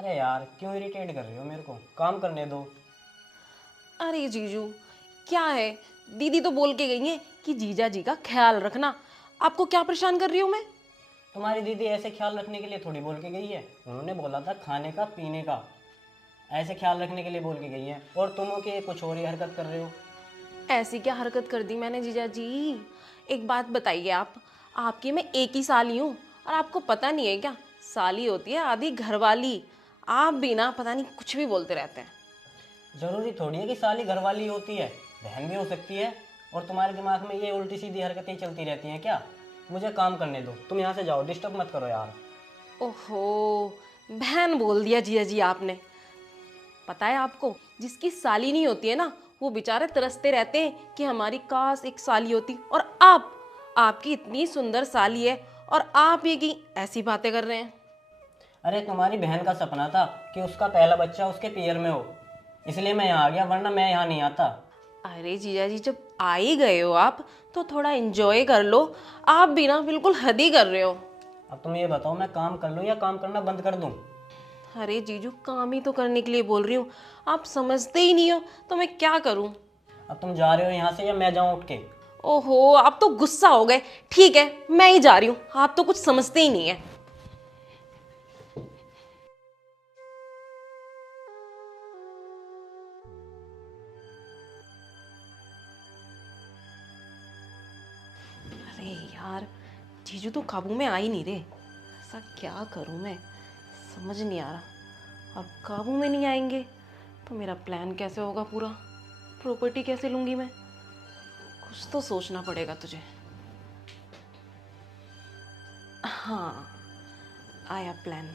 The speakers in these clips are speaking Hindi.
अरे यार क्यों इरिटेट कर रही हो मेरे को, काम करने दो। अरे जीजू, क्या है? दीदी तो बोल के गई है कि जीजा जी का ख्याल रखना। आपको क्या परेशान कर रही हूँ मैं? तुम्हारी दीदी ऐसे ख्याल रखने के लिए थोड़ी बोल के गई है, उन्होंने बोला था खाने का पीने का, ऐसे ख्याल रखने के लिए बोल के गई है। और तुम हो कि कुछ और ही हरकत कर रहे हो। ऐसी क्या हरकत कर दी मैंने जीजा जी? एक बात बताइए, आप आपकी मैं एक ही साली हूँ और आपको पता नहीं है क्या? साली होती है आधी घरवाली। आप भी ना पता नहीं कुछ भी बोलते रहते हैं। ज़रूरी थोड़ी है कि साली घरवाली होती है, बहन भी हो सकती है। और तुम्हारे दिमाग में ये उल्टी सीधी हरकतें चलती रहती हैं क्या? मुझे काम करने दो, तुम यहाँ से जाओ, डिस्टर्ब मत करो यार। ओहो, बहन बोल दिया जीजा जी आपने। पता है आपको, जिसकी साली नहीं होती है ना, वो बेचारे तरसते रहते हैं कि हमारी काश एक साली होती। और आपकी इतनी सुंदर साली है और आप ये की ऐसी बातें कर रहे हैं। अरे तुम्हारी बहन का सपना था कि उसका पहला बच्चा उसके पियर में हो, इसलिए मैं यहाँ आ गया, वरना मैं यहाँ नहीं आता। अरे जीजा जी, जब आ ही गए हो आप तो थोड़ा एंजॉय कर लो। आप भी ना बिल्कुल हद ही कर रहे हो। अब तुम ये बताओ, मैं काम कर लूँ या काम करना बंद कर दूँ? अरे जीजू, काम ही तो करने के लिए बोल रही हूँ, आप समझते ही नहीं हो तो मैं क्या करूँ? अब तुम जा रहे हो यहाँ से या मैं जाऊँ उठ के? ओहो, आप तो गुस्सा हो गए। ठीक है, मैं ही जा रही हूँ, आप तो कुछ समझते ही नहीं है। अरे यार, जीजू तो काबू में आ ही नहीं रहे। ऐसा क्या करूं मैं, समझ नहीं आ रहा। अब काबू में नहीं आएंगे तो मेरा प्लान कैसे होगा पूरा? प्रॉपर्टी कैसे लूंगी मैं? कुछ तो सोचना पड़ेगा तुझे। हाँ, आया प्लान,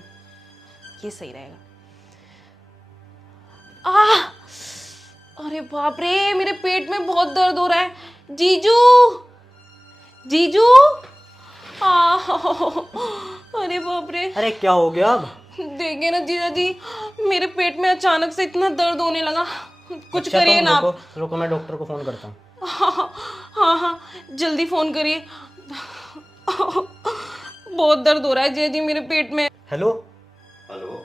ये सही रहेगा। आह! अरे बाप रे, मेरे पेट में बहुत दर्द हो रहा है। जीजू, जीजू! आह! अरे बाप रे! अरे क्या हो गया अब? देखिए ना जीजा जी, मेरे पेट में अचानक से इतना दर्द होने लगा। कुछ अच्छा करिए तुम ना रुको आप। रुको, मैं डॉक्टर को फ़ोन करता हूँ। हाँ हाँ हाँ, जल्दी फोन करिए। बहुत दर्द हो रहा है जीजा जी मेरे पेट में। हेलो। हेलो।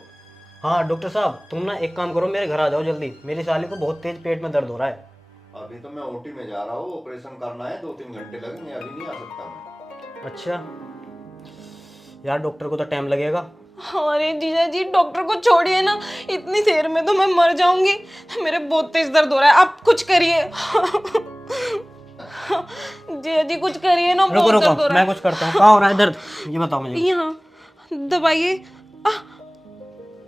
हाँ डॉक्टर साहब, तुम ना एक काम करो, मेरे घर आ जाओ जल्दी, मेरी साली को बहुत तेज पेट में दर्द हो रहा है। अभी तो मैं ओटी में जा रहा हूँ, ऑपरेशन करना है, 2-3 घंटे लगेंगे, अभी नहीं आ सकता मैं। अच्छा यार, डॉक्टर को तो टाइम लगेगा। अरे जीजा जी, डॉक्टर को छोड़िए ना, इतनी देर में तो मैं मर जाऊंगी। मेरे बहुत तेज दर्द हो रहा है, आप कुछ करिए। जीजा जी कुछ करिए ना, रुको बहुत रुको, दर्द हो रहा मैं है। कुछ करता हूँ। कहाँ हो रहा है दर्द, ये बताओ मुझे। यहाँ दबाइए।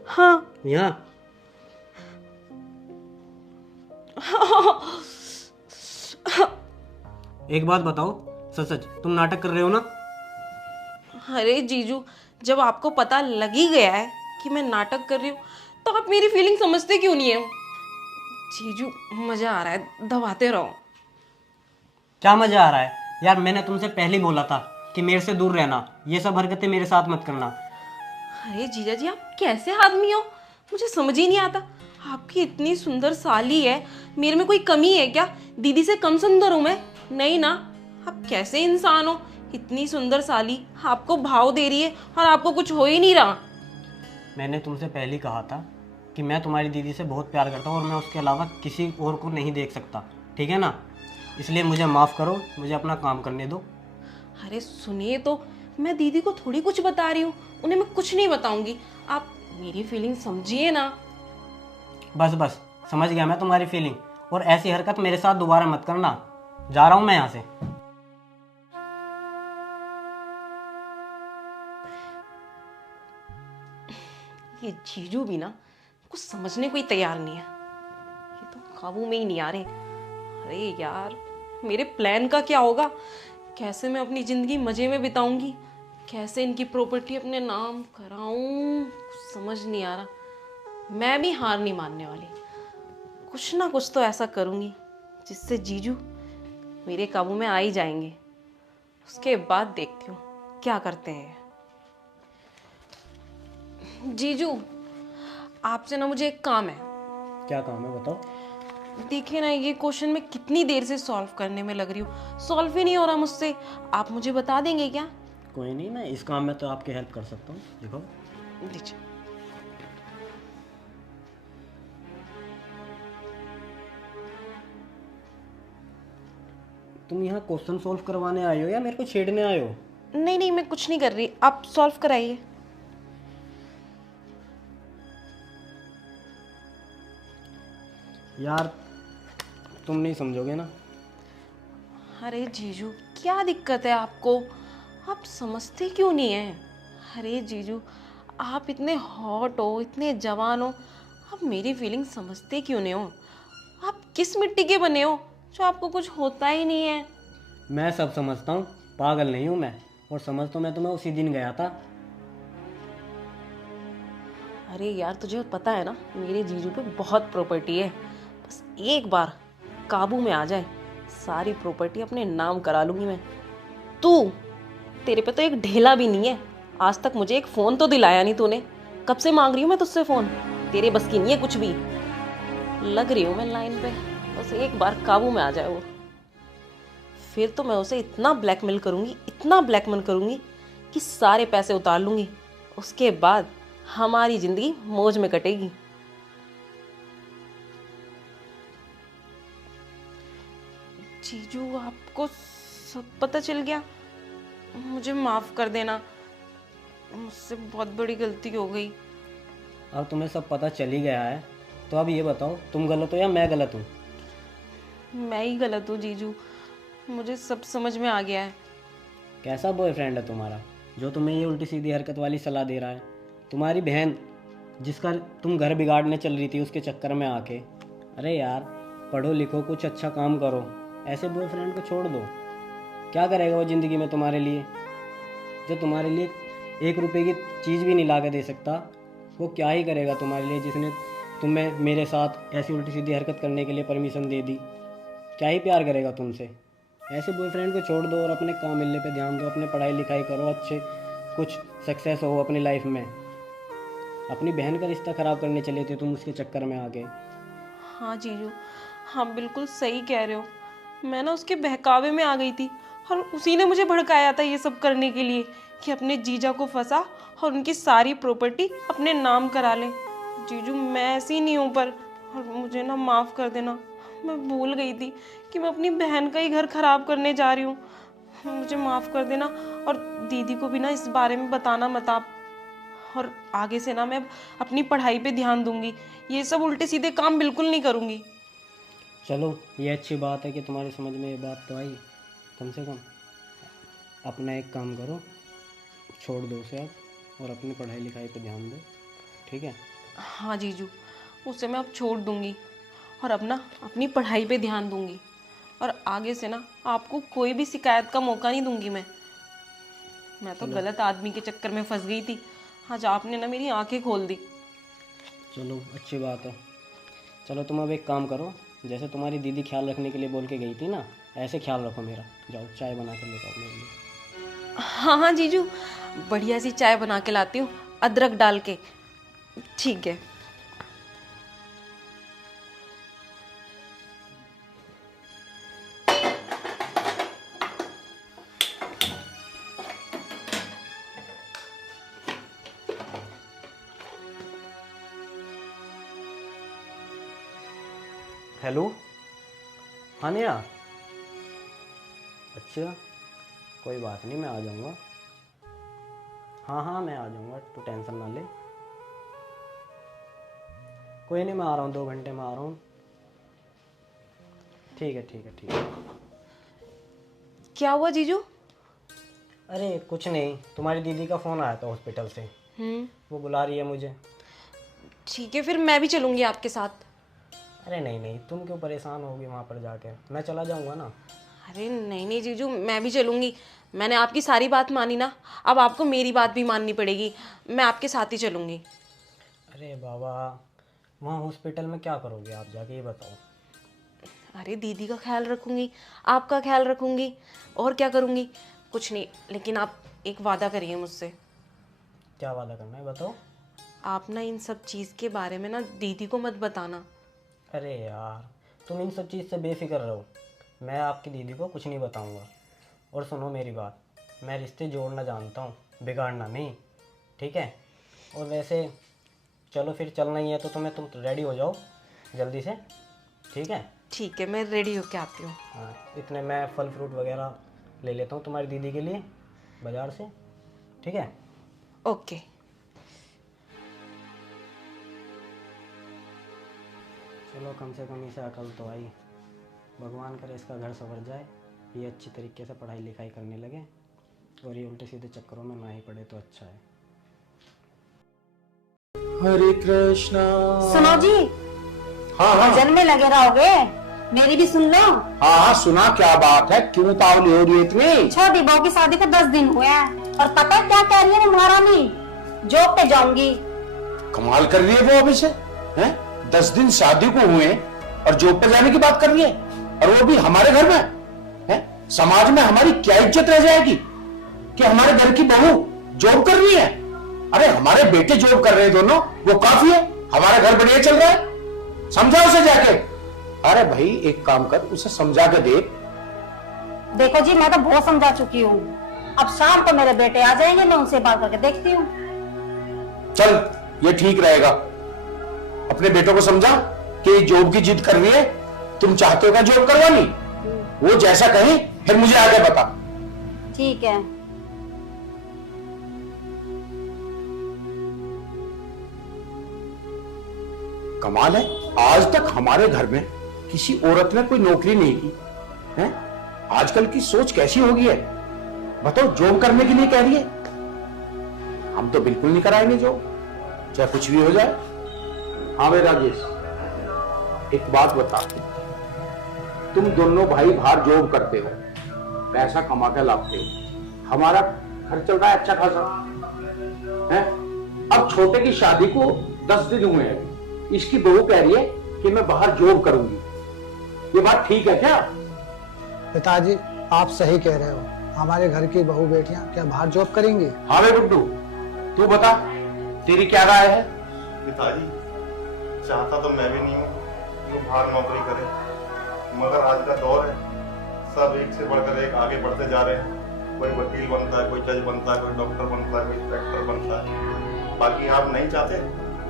हाँ। यहाँ? एक बात बताओ, सच सच तुम नाटक कर रहे हो ना? अरे जीजू, जब आपको पता लग ही गया है कि मैं नाटक कर रही हूँ तो आप मेरी फीलिंग समझते क्यों नहीं है? जीजू, मजा आ रहा है, दबाते रहो। क्या मजा आ रहा है यार? मैंने तुमसे पहले ही बोला था कि मेरे से दूर रहना, ये सब हरकतें मेरे साथ मत करना। अरे जीजा जी, आप कैसे आदमी हो, मुझे समझ ही नहीं आता। आपकी इतनी सुंदर साली है, मेरे में कोई कमी है क्या? दीदी से कम सुंदर हूं मैं? नहीं ना। आप कैसे इंसान हो? इतनी सुंदर साली आपको भाव दे रही है और आपको कुछ हो ही नहीं रहा। मैंने तुमसे पहले ही कहा था कि मैं तुम्हारी दीदी से बहुत प्यार करता हूँ और मैं उसके अलावा किसी और को नहीं देख सकता, ठीक है ना? इसलिए मुझे माफ़ करो, मुझे अपना काम करने दो। अरे सुनिए तो, मैं दीदी को थोड़ी कुछ बता रही हूँ, उन्हें मैं कुछ नहीं बताऊंगी। आप मेरी फीलिंग समझिए ना। बस बस, समझ गया मैं तुम्हारी फीलिंग, और ऐसी हरकत मेरे साथ दोबारा मत करना। जा रहा हूँ मैं यहाँ से। ये जीजू भी ना कुछ समझने को ही तैयार नहीं है। ये तो काबू में ही नहीं आ रहे। अरे यार, मेरे प्लान का क्या होगा? कैसे मैं अपनी जिंदगी मजे में बिताऊंगी? कैसे इनकी प्रॉपर्टी अपने नाम कराऊं? कुछ समझ नहीं आ रहा। मैं भी हार नहीं मानने वाली, कुछ ना कुछ तो ऐसा करूंगी जिससे जीजू मेरे काबू में आ ही जाएंगे। उसके बाद देखती हूँ क्या करते हैं। जीजू, आपसे ना मुझे एक काम है। क्या काम है बताओ। देखिए ना, ये क्वेश्चन मैं कितनी देर से सॉल्व करने में लग रही हूँ, सॉल्व ही नहीं हो रहा मुझसे। आप मुझे बता देंगे क्या? कोई नहीं, मैं इस काम में तो आपकी हेल्प कर सकता हूँ। देखो, लीजिए। तुम यहाँ क्वेश्चन सॉल्व करवाने आए हो या मेरे को छेड़ने आए हो? नहीं नहीं, मैं कुछ नहीं कर रही, आप सॉल्व कराइए। यार तुम नहीं समझोगे ना। अरे जीजू, क्या दिक्कत है आपको? आप समझते क्यों नहीं हैं? अरे जीजू, आप इतने हॉट हो, इतने जवान हो, आप मेरी फीलिंग समझते क्यों नहीं हो? आप किस मिट्टी के बने हो जो आपको कुछ होता ही नहीं है? मैं सब समझता हूँ, पागल नहीं हूँ मैं। और समझ तो मैं तुम्हें उसी दिन गया था। अरे यार, तुझे पता है ना, मेरे जीजू पे बहुत प्रॉपर्टी है। बस एक बार काबू में आ जाए, सारी प्रॉपर्टी अपने नाम करा लूंगी मैं। तू, तेरे पे तो एक ढेला भी नहीं है। आज तक मुझे एक फोन तो दिलाया नहीं तूने। कब से मांग रही हूँ मैं तुझसे फोन, तेरे बस की नहीं है कुछ भी। लग रही हूँ मैं लाइन पे, बस एक बार काबू में आ जाए वो। फिर तो मैं उसे इतना ब्लैकमेल करूंगी, इतना ब्लैकमेल करूंगी कि सारे पैसे उतार लूंगी। उसके बाद हमारी जिंदगी मौज में कटेगी। जीजू, आपको सब पता चल गया? मुझे माफ कर देना, मुझसे बहुत बड़ी गलती हो गई। अब तुम्हें सब पता चल ही गया है, तो अब ये बताओ तुम गलत हो या मैं गलत हूँ? मैं ही गलत हूँ जीजू, मुझे सब समझ में आ गया है। कैसा बॉयफ्रेंड है तुम्हारा जो तुम्हें ये उल्टी सीधी हरकत वाली सलाह दे रहा है? तुम्हारी बहन जिसका तुम घर बिगाड़ने चल रही थी उसके चक्कर में आके। अरे यार, पढ़ो लिखो, कुछ अच्छा काम करो, ऐसे बॉयफ्रेंड को छोड़ दो। क्या करेगा वो ज़िंदगी में तुम्हारे लिए? जो तुम्हारे लिए 1 रुपए की चीज़ भी नहीं ला के दे सकता, वो क्या ही करेगा तुम्हारे लिए, जिसने तुम्हें मेरे साथ ऐसी उल्टी सीधी हरकत करने के लिए परमिशन दे दी? क्या ही प्यार करेगा तुमसे? ऐसे बॉयफ्रेंड को छोड़ दो और अपने काम मिलने पे ध्यान दो, अपने पढ़ाई लिखाई करो, अच्छे कुछ सक्सेस हो अपनी लाइफ में। अपनी बहन का रिश्ता ख़राब करने चले थे तुम उसके चक्कर में आके। हाँ जीजू, हाँ बिल्कुल सही कह रहे हो। मैं ना उसके बहकावे में आ गई थी, और उसी ने मुझे भड़काया था ये सब करने के लिए कि अपने जीजा को फंसा और उनकी सारी प्रॉपर्टी अपने नाम करा ले। जीजू, मैं ऐसी नहीं हूँ, पर और मुझे ना माफ़ कर देना। मैं भूल गई थी कि मैं अपनी बहन का ही घर खराब करने जा रही हूँ। मुझे माफ़ कर देना, और दीदी को भी ना इस बारे में बताना मत आप। और आगे से ना मैं अपनी पढ़ाई पे ध्यान दूंगी, ये सब उल्टे सीधे काम बिल्कुल नहीं करूंगी। चलो, ये अच्छी बात है कि तुम्हारी समझ में ये बात तो आई। कम से कम अपना एक काम करो, छोड़ दो उसे अब और अपनी पढ़ाई लिखाई पे ध्यान दो, ठीक है? हाँ जीजू, उसे मैं अब छोड़ दूंगी और अब ना अपनी पढ़ाई पे ध्यान दूंगी। और आगे से ना आपको कोई भी शिकायत का मौका नहीं दूंगी मैं तो चलो गलत आदमी के चक्कर में फंस गई थी। आज आपने ना मेरी आंखें खोल दी। चलो, अच्छी बात है। चलो, तुम अब एक काम करो, जैसे तुम्हारी दीदी ख्याल रखने के लिए बोल के गई थी ना, ऐसे ख्याल रखो मेरा। जाओ चाय बना कर लेकर आओ मेरे लिए। हाँ हाँ जीजू, बढ़िया सी चाय बना के लाती हूँ, अदरक डाल के। ठीक है। हेलो, हाँ नेहा। अच्छा, कोई बात नहीं, मैं आ जाऊँगा। हाँ हाँ, मैं आ जाऊँगा, तू टेंशन ना ले। कोई नहीं, मैं आ रहा हूँ, 2 घंटे में आ रहा हूँ। ठीक है ठीक है ठीक है। क्या हुआ जीजू? अरे कुछ नहीं, तुम्हारी दीदी का फ़ोन आया था हॉस्पिटल से, वो बुला रही है मुझे। ठीक है, फिर मैं भी चलूंगी आपके साथ। अरे नहीं नहीं, तुम क्यों परेशान होगी वहाँ पर जाके, मैं चला जाऊँगा ना। अरे नहीं नहीं जीजू, मैं भी चलूंगी। मैंने आपकी सारी बात मानी ना, अब आपको मेरी बात भी माननी पड़ेगी। मैं आपके साथ ही चलूंगी। अरे बाबा, वहाँ हॉस्पिटल में क्या करोगे आप जाके, ये बताओ। अरे दीदी का ख्याल रखूंगी, आपका ख्याल रखूंगी, और क्या करूंगी? कुछ नहीं, लेकिन आप एक वादा करिए मुझसे। क्या वादा करना है बताओ। आप ना इन सब चीज़ के बारे में ना दीदी को मत बताना। अरे यार, तुम इन सब चीज़ से बेफिक्र रहो, मैं आपकी दीदी को कुछ नहीं बताऊंगा। और सुनो मेरी बात, मैं रिश्ते जोड़ना जानता हूँ, बिगाड़ना नहीं, ठीक है? और वैसे चलो फिर, चलना ही है तो तुम रेडी हो जाओ जल्दी से, ठीक है? ठीक है, मैं रेडी होके आती हूँ। हाँ, इतने मैं फल फ्रूट वगैरह ले लेता हूँ तुम्हारी दीदी के लिए बाजार से, ठीक है? ओके। चलो कम से कम इसे अकल तो आई। भगवान करे इसका घर संवर जाए, ये अच्छी तरीके से पढ़ाई लिखाई करने लगे और ये उल्टे सीधे चक्करों में ना ही पड़े तो अच्छा है। हरे कृष्णा। सुनो जी, हाँ हाँ भजन में लगे रहोगे, मेरी भी सुन लो। हाँ हाँ, सुना। क्या बात है, क्यों उतावली हो रही है इतनी? छोटी बहू की शादी को 10 दिन हुए हैं और पता है क्या कह रही है महारानी? जॉब पे जाऊंगी। कमाल कर रही है वो अभी से, हैं? 10 दिन शादी को हुए और जॉब पे जाने की बात कर रही है, और वो भी हमारे घर में, हैं? समाज में हमारी क्या इज्जत रह जाएगी कि हमारे घर की बहू जॉब कर रही है? अरे हमारे बेटे जॉब कर रहे हैं दोनों, वो काफी है। हमारा घर बढ़िया चल रहा है। समझा उसे जाके। अरे भाई एक काम कर, उसे समझा के देख। देखो जी, मैं तो बहुत समझा चुकी हूँ। अब शाम को मेरे बेटे आ जाएंगे, मैं उनसे बात करके देखती हूँ। चल ये ठीक रहेगा। अपने बेटों को समझा कि जॉब की जिद कर रही है, तुम चाहते हो क्या जॉब करवानी? वो जैसा कहे फिर मुझे आगे बता। ठीक है। कमाल है, आज तक हमारे घर में किसी औरत ने कोई नौकरी नहीं की है। आजकल की सोच कैसी हो गई है बताओ? जॉब करने के लिए कह रही है। हम तो बिल्कुल नहीं कराएंगे जॉब, चाहे कुछ भी हो जाए। हाँ भाई राजेश, एक बात बता, तुम दोनों भाई बाहर जॉब करते हो, पैसा कमा के लाते हो, हमारा घर चल रहा है अच्छा खासा है। अब छोटे की शादी को 10 दिन हुए हैं, इसकी बहू कह रही है कि मैं बाहर जॉब करूंगी। ये बात ठीक है क्या? पिताजी आप सही कह रहे हो, हमारे घर की बहू बेटियां क्या बाहर जॉब करेंगी? हाँ भाई गुड्डू, तू बता तेरी क्या राय है? पिताजी, चाहता तो मैं भी नहीं हूँ कि वो बाहर नौकरी करे, मगर आज का दौर है, सब एक से बढ़कर एक आगे बढ़ते जा रहे हैं। कोई वकील बनता है, कोई जज बनता है, कोई डॉक्टर बनता है, कोई इंस्पेक्टर बनता है। बाकी आप नहीं चाहते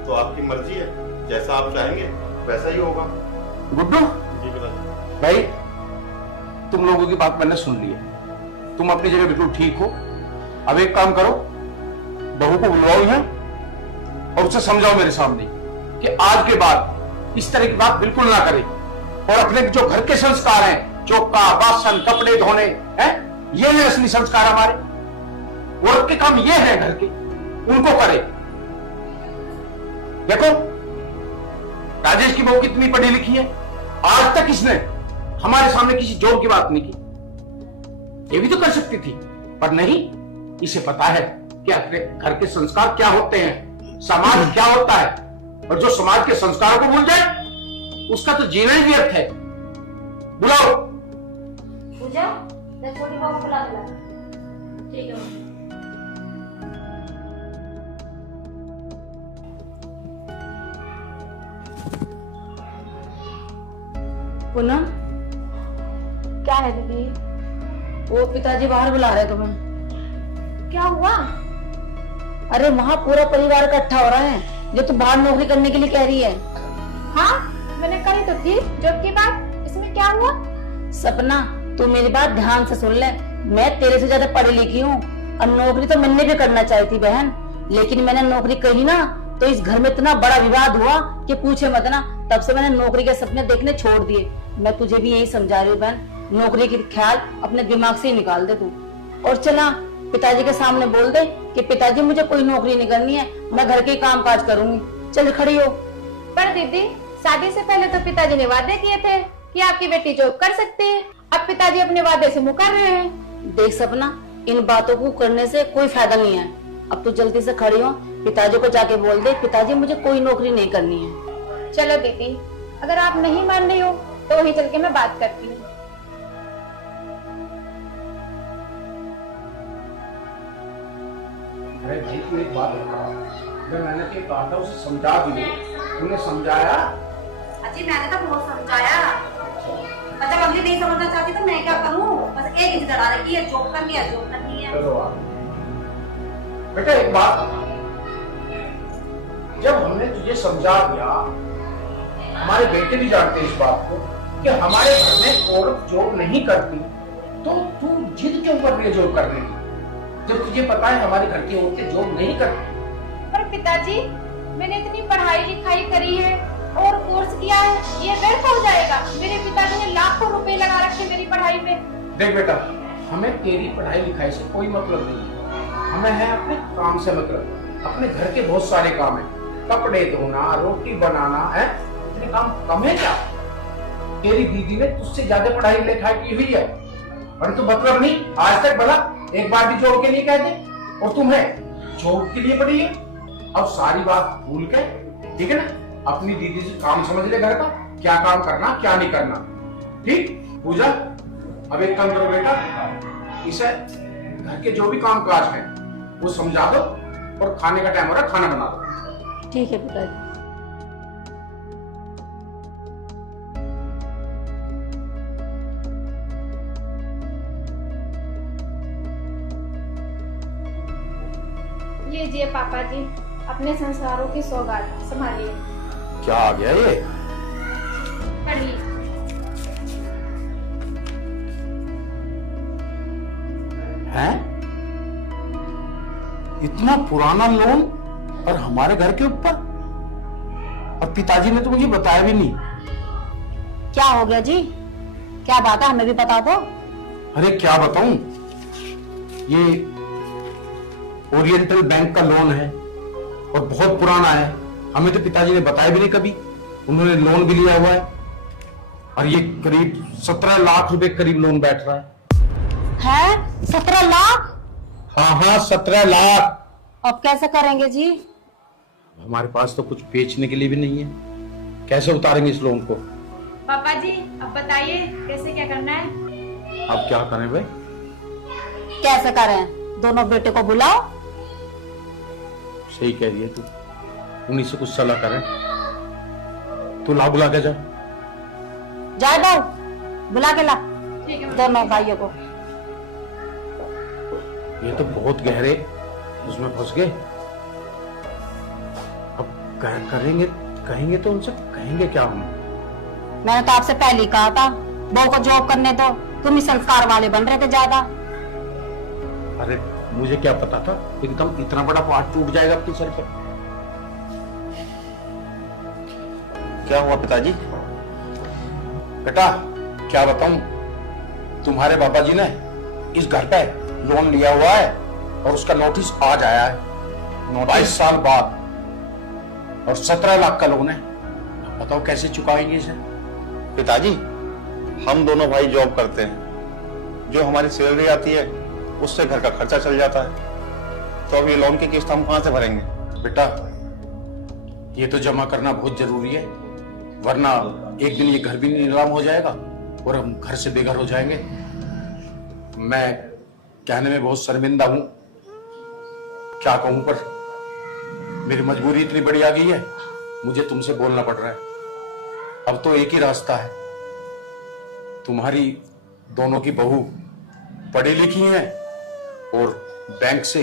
तो आपकी मर्जी है, जैसा आप चाहेंगे वैसा ही होगा। गुड्डू जी पिताजी। भाई, तुम लोगों की बात मैंने सुन ली है, तुम अपनी जगह बिल्कुल ठीक हो। अब एक काम करो, बहू को बुलवाओ यहाँ और उसे समझाओ मेरे सामने कि आज के बाद इस तरह की बात बिल्कुल ना करे, और अपने जो घर के संस्कार हैं, चौका बासन कपड़े धोने हैं, ये है असली संस्कार हमारे। औरत के काम ये है घर के, उनको करे। देखो राजेश की बहू कितनी पढ़ी लिखी है, आज तक इसने हमारे सामने किसी जॉब की बात नहीं की। ये भी तो कर सकती थी, पर नहीं, इसे पता है कि अपने घर के संस्कार क्या होते हैं, समाज क्या होता है, और जो समाज के संस्कारों को भूल जाए उसका तो जीना ही व्यर्थ है। बुलाओ। पूजा, मैं छोटी बहू को बुला दिला। ठीक है। पूनम, क्या है दीदी? वो पिताजी बाहर बुला रहे तुम्हें। क्या हुआ? अरे वहाँ पूरा परिवार इकट्ठा हो रहा है, जो तू बाहर नौकरी करने के लिए कह रही है। हाँ, मैंने करी तो थी जॉब की बात, इसमें क्या हुआ? सपना, तू मेरी बात ध्यान से सुन ले। मैं तेरे से ज्यादा पढ़ी लिखी हूँ, और नौकरी तो मैंने भी करना चाही थी बहन, लेकिन मैंने नौकरी करी ना तो इस घर में इतना बड़ा विवाद हुआ कि पूछे मत ना। तब से मैंने नौकरी के सपने देखने छोड़ दिए। मैं तुझे भी यही समझा रही हूँ बहन, नौकरी के ख्याल अपने दिमाग से ही निकाल दे तू। और चला पिताजी के सामने बोल दे कि पिताजी मुझे कोई नौकरी नहीं करनी है, मैं घर के काम काज करूंगी। चल खड़ी हो। पर दीदी, शादी से पहले तो पिताजी ने वादे किए थे कि आपकी बेटी जॉब कर सकती है। अब पिताजी अपने वादे से मुकर रहे हैं। देख सपना, इन बातों को करने से कोई फायदा नहीं है। अब तू जल्दी से खड़ी हो, पिताजी को जाके बोल दे पिताजी मुझे कोई नौकरी नहीं करनी है। चलो दीदी, अगर आप नहीं मान रही हो तो वहीं चल के मैं बात करती हूँ। अरे भाई तू एक बात बता, मैंने तो कहा था उसे समझा दिए, तूने समझाया? अजी मैंने तो बहुत समझाया, मतलब अगली नहीं समझना चाहती तो मैं क्या करूँ? बस एक ही लड़ा रही है, जॉब करनी है, जॉब करनी है। चलो बेटा एक बात, जब हमने तुझे समझा दिया, हमारे बेटे भी जानते हैं इस बात को, कि हमारे घर में औरत जॉब नहीं करती, तो तू जिद क्यों कर रही है जॉब करने की, जब तुझे पता है हमारे घर की औरतें जॉब नहीं करती। पर पिताजी, मैंने इतनी पढ़ाई लिखाई करी है और कोर्स किया है, ये व्यर्थ हो जाएगा? मेरे पिताजी ने लाखों रुपए लगा रखे मेरी पढ़ाई पे। देख बेटा, हमें तेरी पढ़ाई लिखाई से कोई मतलब नहीं है, हमें है अपने काम से मतलब। अपने घर के बहुत सारे काम है, कपड़े धोना, रोटी बनाना है, इतने काम कम है क्या? तेरी दीदी ने तुझसे ज्यादा पढ़ाई लिखाई की हुई है, परंतु मतलब नहीं, आज तक भला एक बार भी जॉब के लिए कहते, और तुम्हें जॉब के लिए पड़ी है। अब सारी बात भूल के, ठीक है ना, अपनी दीदी से काम समझ ले घर का, क्या काम करना क्या नहीं करना। ठीक पूजा, अब एक काम करो बेटा, इसे घर के जो भी काम काज है वो समझा दो, और खाने का टाइम हो रहा है, खाना बना दो। ठीक है पिताजी। लीजिए पापा जी, अपने संस्कारों की सौगात संभालिए। क्या आ गया ये? पढ़िए। हैं? इतना पुराना लोन और हमारे घर के ऊपर, और पिताजी ने तो मुझे बताया भी नहीं। क्या हो गया जी? क्या बात है, हमें भी बता दो। अरे क्या बताऊं, ये ओरिएंटल बैंक का लोन है और बहुत पुराना है, हमें तो पिताजी ने बताया भी नहीं कभी। उन्होंने लोन भी लिया हुआ है, और ये करीब 17 लाख रुपए करीब लोन बैठ रहा है। 17 लाख? हाँ 17 लाख। अब कैसे करेंगे जी? हमारे पास तो कुछ बेचने के लिए भी नहीं है, कैसे उतारेंगे इस लोन को? पापा जी, अब बताइए कैसे क्या करना है? अब क्या करें भाई? कैसे करें? दोनों बेटे को बुलाओ। सही कह रही है तू, उन्हीं से कुछ सलाह करें। तू ला, बुला के जा। जाए बाबू, बुला के ला ठीक है। दोनों भाइयों को। ये तो बहुत गहरे उसमें फंस गए। अब क्या करेंगे? कहेंगे तो उनसे कहेंगे क्या हम? मैंने तो आपसे पहले ही कहा था, बहू को जॉब करने दो, तुम ही संस्कार वाले बन रहे थे ज्यादा। अरे मुझे क्या पता था एकदम इतना बड़ा पहाड़ टूट जाएगा अपने सर पे। क्या हुआ पिताजी? बेटा क्या बताऊं, तुम्हारे बाबा जी ने इस घर पे लोन लिया हुआ है और उसका नोटिस आज आया है 22 साल बाद, और 17 लाख का लोन है। अब बताओ कैसे चुकाएंगे इसे? पिताजी, हम दोनों भाई जॉब करते हैं, जो हमारी सैलरी आती है उससे घर का खर्चा चल जाता है, तो अब ये लोन की किस्त हम कहां से भरेंगे? बेटा ये तो जमा करना बहुत जरूरी है, वरना एक दिन ये घर भी नीलाम हो जाएगा और हम घर से बेघर हो जाएंगे। मैं कहने में बहुत शर्मिंदा हूं, क्या कहूं, पर मेरी मजबूरी इतनी बड़ी आ गई है, मुझे तुमसे बोलना पड़ रहा है। अब तो एक ही रास्ता है, तुम्हारी दोनों की बहू पढ़ी लिखी हैं, और बैंक से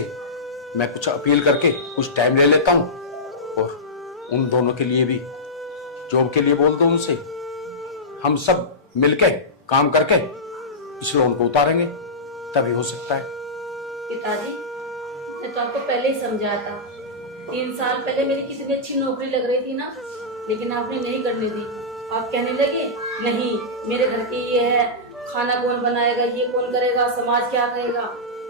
मैं कुछ अपील करके कुछ टाइम ले लेता हूं, और उन दोनों के लिए भी जॉब के लिए बोल दो उनसे, हम सब मिलके काम करके इस लोन को उतारेंगे, तभी हो सकता है। पिताजी, मैं तो आपको पहले ही समझाया था, 3 साल पहले मेरी कितनी अच्छी नौकरी लग रही थी ना, लेकिन आपने नहीं करने दी। आप कहने लगे नहीं मेरे घर की ये है, खाना कौन बनाएगा, ये कौन करेगा, समाज क्या कहेगा।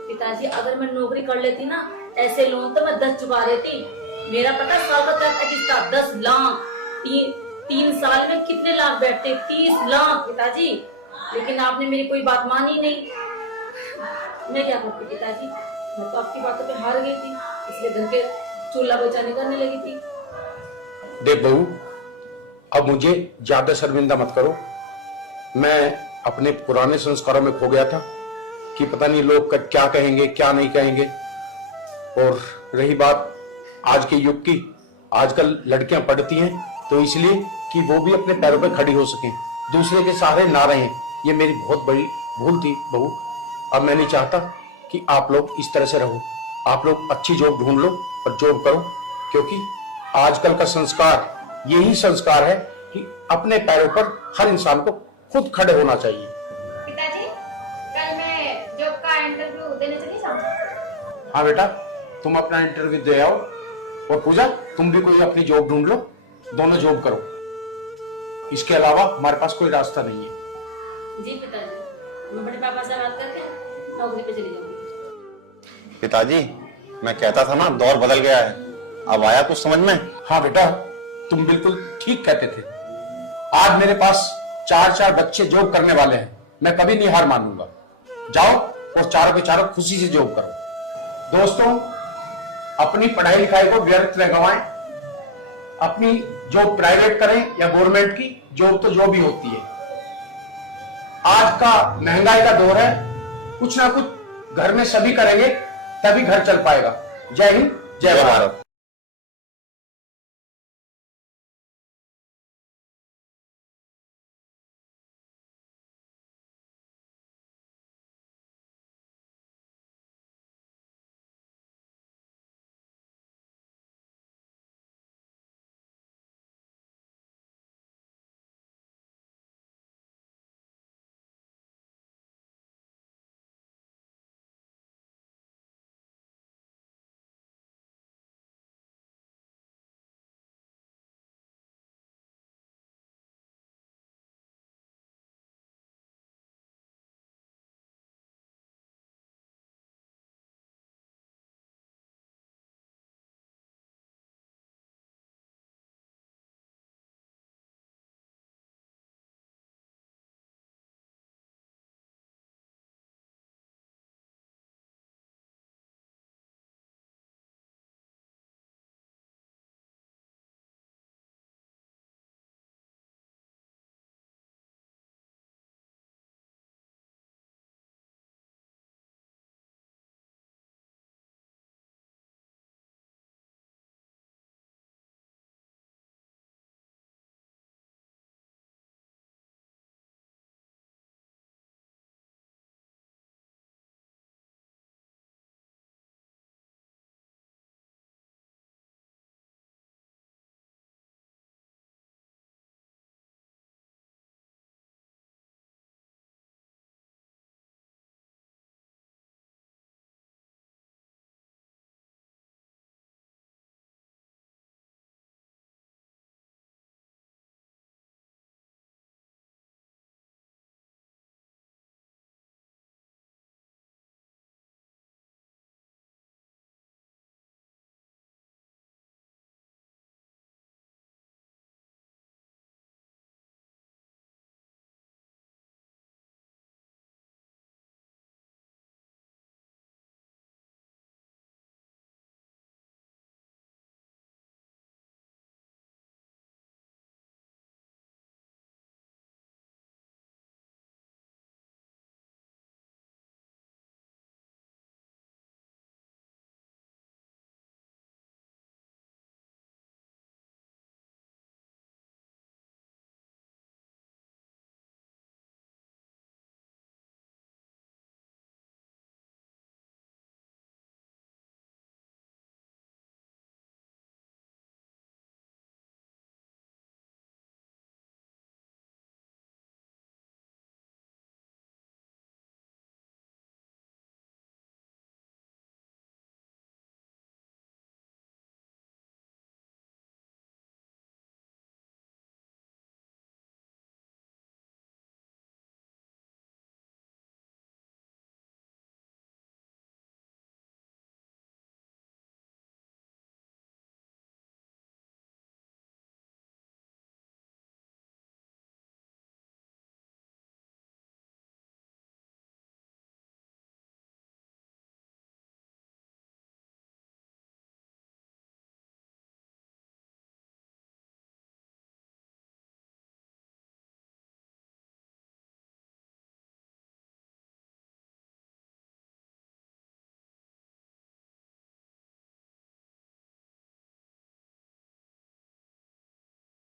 पिताजी, अगर मैं नौकरी कर लेती ना, ऐसे लोन तो मैं 10 चुका देती। मेरा पता साल का क्या था, 10 लाख। 3 साल में कितने लाख बैठते? 30 लाख पिताजी। लेकिन आपने मेरी कोई बात मानी नहीं। मैं क्या करती पिताजी, मैं तो आपकी बातों पे हार गई थी, इसलिए घर के चूल्हा बचाने करने लगी थी। देख बहू, अब मुझे ज्यादा शर्मिंदा मत करो। मैं अपने पुराने संस्कारों में खो गया था कि पता नहीं लोग क्या कहेंगे क्या नहीं कहेंगे। और रही बात आज के युग की, आजकल लड़कियां पढ़ती हैं तो इसलिए कि वो भी अपने पैरों पर खड़ी हो सकें, दूसरे के सहारे ना रहें। ये मेरी बहुत बड़ी भूल थी बहू। अब मैं नहीं चाहता कि आप लोग इस तरह से रहो। आप लोग अच्छी जॉब ढूंढ लो और जॉब करो, क्योंकि आजकल का संस्कार यही संस्कार है कि अपने पैरों पर हर इंसान को खुद खड़े होना चाहिए। पिताजी, कल मैं जॉब का इंटरव्यू देने चली जाऊँ। हाँ बेटा, तुम अपना इंटरव्यू दे आओ, और पूजा तुम भी कोई अपनी जॉब ढूंढ लो, दोनों जॉब करो। इसके अलावा हमारे पास कोई रास्ता नहीं है। जी पिताजी, मैं बड़े पापा से बात करके नौकरी पे चली जाऊंगी। पिताजी, मैं कहता था ना, दौर बदल गया है, अब आया कुछ समझ में? हाँ बेटा, तुम बिल्कुल ठीक कहते थे। आज मेरे पास 4 बच्चे जॉब करने वाले हैं, मैं कभी नहीं हार मानूंगा। जाओ और चारों के चारों खुशी से जॉब करो। दोस्तों, अपनी पढ़ाई लिखाई को व्यर्थ न गवाएं। अपनी जॉब प्राइवेट करें या गवर्नमेंट की, जॉब तो जॉब ही होती है। आज का महंगाई का दौर है, कुछ ना कुछ घर में सभी करेंगे तभी घर चल पाएगा। जय हिंद, जय भारत।